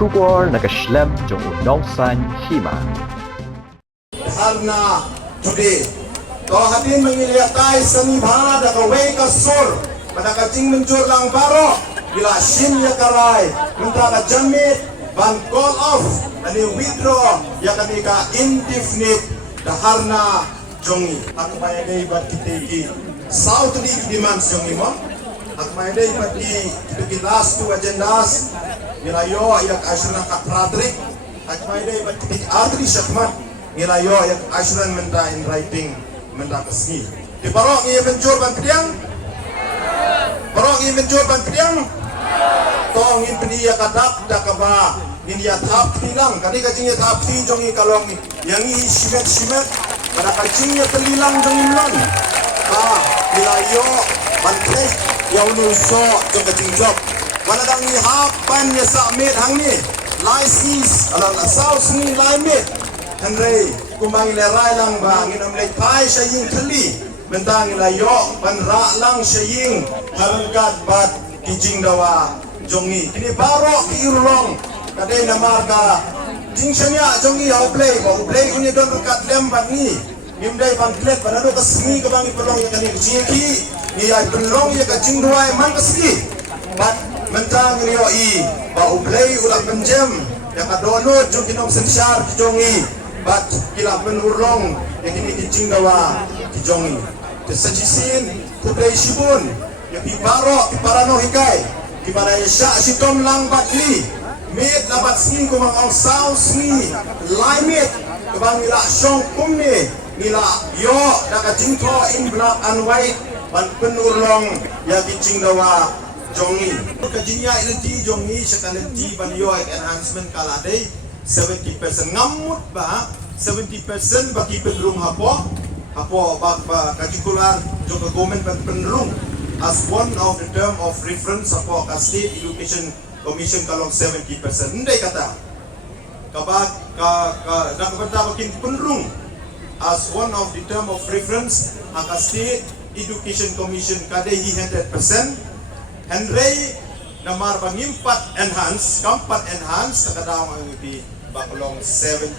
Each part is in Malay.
Shubor nakaslem jong unongsan hima. Harna today to hadin mangiliatay sa nibha da kaway kasur pada kacing mencur lang baro bila sim ya karay mentara jamit ban call off ani withdraw ya kanika indefinite da harna jongi ak maya day bat kitegi south league demands jongi mo ak maya day bat ki last two agendas Nilayo yang asyuran kapratrik ak maya day bat kitegi atri syakmat nilayo yang asyuran menta in writing menta kesni di barok ia mencur ban kediang barok ia mencur ban kediang tong in pedia kadap dakaba in ya thap tilang kani kacing ya thap ti jongi kalong yang i simet pada kacing ya telilang jongi lan nilayo ban kediang ya unuso jong kacing job mana dang ni hapan ya submit hang ni license ala south ni limit Henry kumbang lerai lang ba nginam lay pai saying kali mentang ilayo panra lang saying harangkat bat kijing dawa jongi kini baro kiurong kadai na marga jingsanya jongi play kunya don rekat lembat ni nimdai bangklet panado kasmi kabang ipelong ya kani kijiki ni ay pelong ya kajing dua man kasgi bat mentang rio i ba play ulang penjem ya kadono jong kinong sensar jongi bat kila menurong yang ini kijing dawa kijongi kesajisin kudai sibun yang pibaro piparano hikai kibara sya sitom lang bat ni mit labat sni kumang ang saw sni limit kabang nila syong kumni nila yo daka jingto in black and white ban penurong yang kijing dawa jongi kajinya ilti jongi sekalenti ban yo enhancement kaladai 70% ngamut ba 70% bagi penderung hapo ba katikular juga government penderung as one of the term of reference hapo ka state education commission kalong 70% ndai kata dapat bakin penderung as one of the term of reference ka state education commission kadai 100% Henry namar bangimpat enhance kampat enhance takadang ang ipi bakulong 70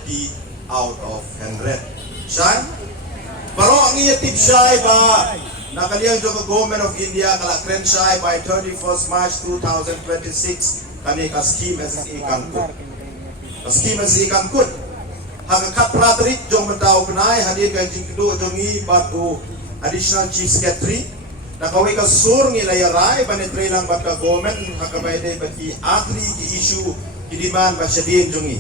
out of 100 Shan baro ang iyatip siya ba nakaliyang juga government of India kalakren siya by 31st March 2026 kani ka scheme SSE Kankut hangkat pratrik jong mentau penai hadir ganjing kedua jongi batu additional chief secretary nakaway ka sur ngilayaray banetre lang bat ka government hakabayday bati atri ki issue kidiman ba siya din jongi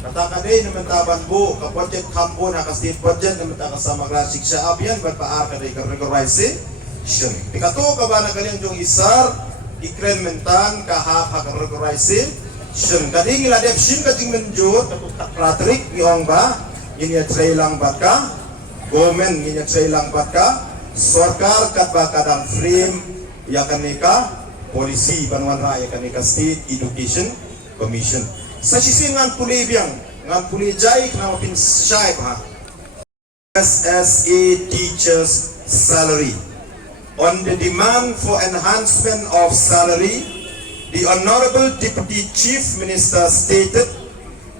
katakade naman taban bu ka project kampo na ka state project naman ta kasama grasik siya abyan bat paar kaday ka regularization pikato ka ba nagaling jong isar ikren mentan ka hap ka regularization kading iladep sim ka jing menjut pratrik giong ba inya tray lang bat ka government inya tray lang bat ka Sorkar kat ba kadang frame ya kanika polisi banuan raya kanika state education commission sa sisi ngan puli biang ngan puli jai kana pin syai ha SSA teachers salary on the demand for enhancement of salary the honorable deputy chief minister stated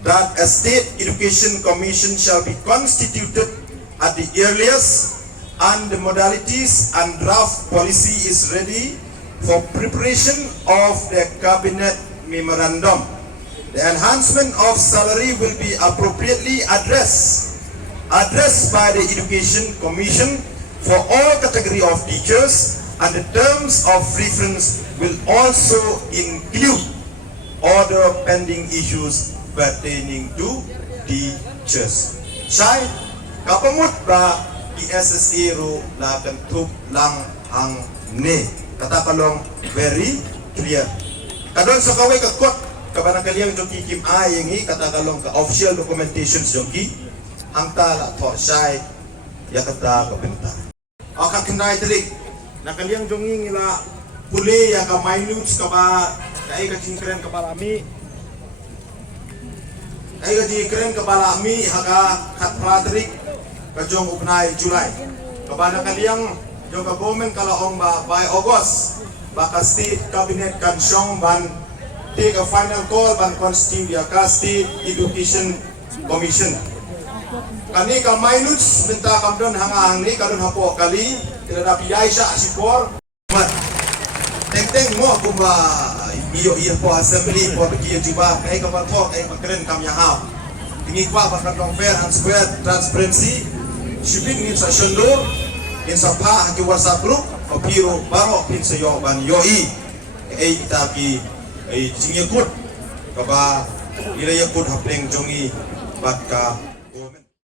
that a state education commission shall be constituted at the earliest and the modalities and draft policy is ready for preparation of the cabinet memorandum. The enhancement of salary will be appropriately addressed by the Education Commission for all category of teachers, and the terms of reference will also include other pending issues pertaining to teachers. Syai, kapamut ba SSA ro la kentup lang ang ne kata kalong very clear kadon sa kaway kakot kabana kaliyang joki kim ayengi kata kalong ka official documentation joki ang tala for shy ya kata kabenta aka kinay diri nakaliyang jongi ngila puli ya ka minutes ka ba kay ka jingkren ka palami haka kat Patrick kajong upnay July kabana kaliyang jong government kalaong ba by August baka state cabinet kansyong ban take a final call ban consting dia kasti Education Commission. Kani ka minuts minta kam don hangahang ni kadon hapo kali ila na piyay siya asikor. Teng mo kung iyo po assembly po kiyo juba kay ka batok ay makren kam yahaw. Tingi kwa patong fair and square transparency shipping ni sa shondo in sa pa ki WhatsApp group o piro baro pin sa yo ban yoi ay taki ay singikut kaba ila yakut hapleng jongi bat ka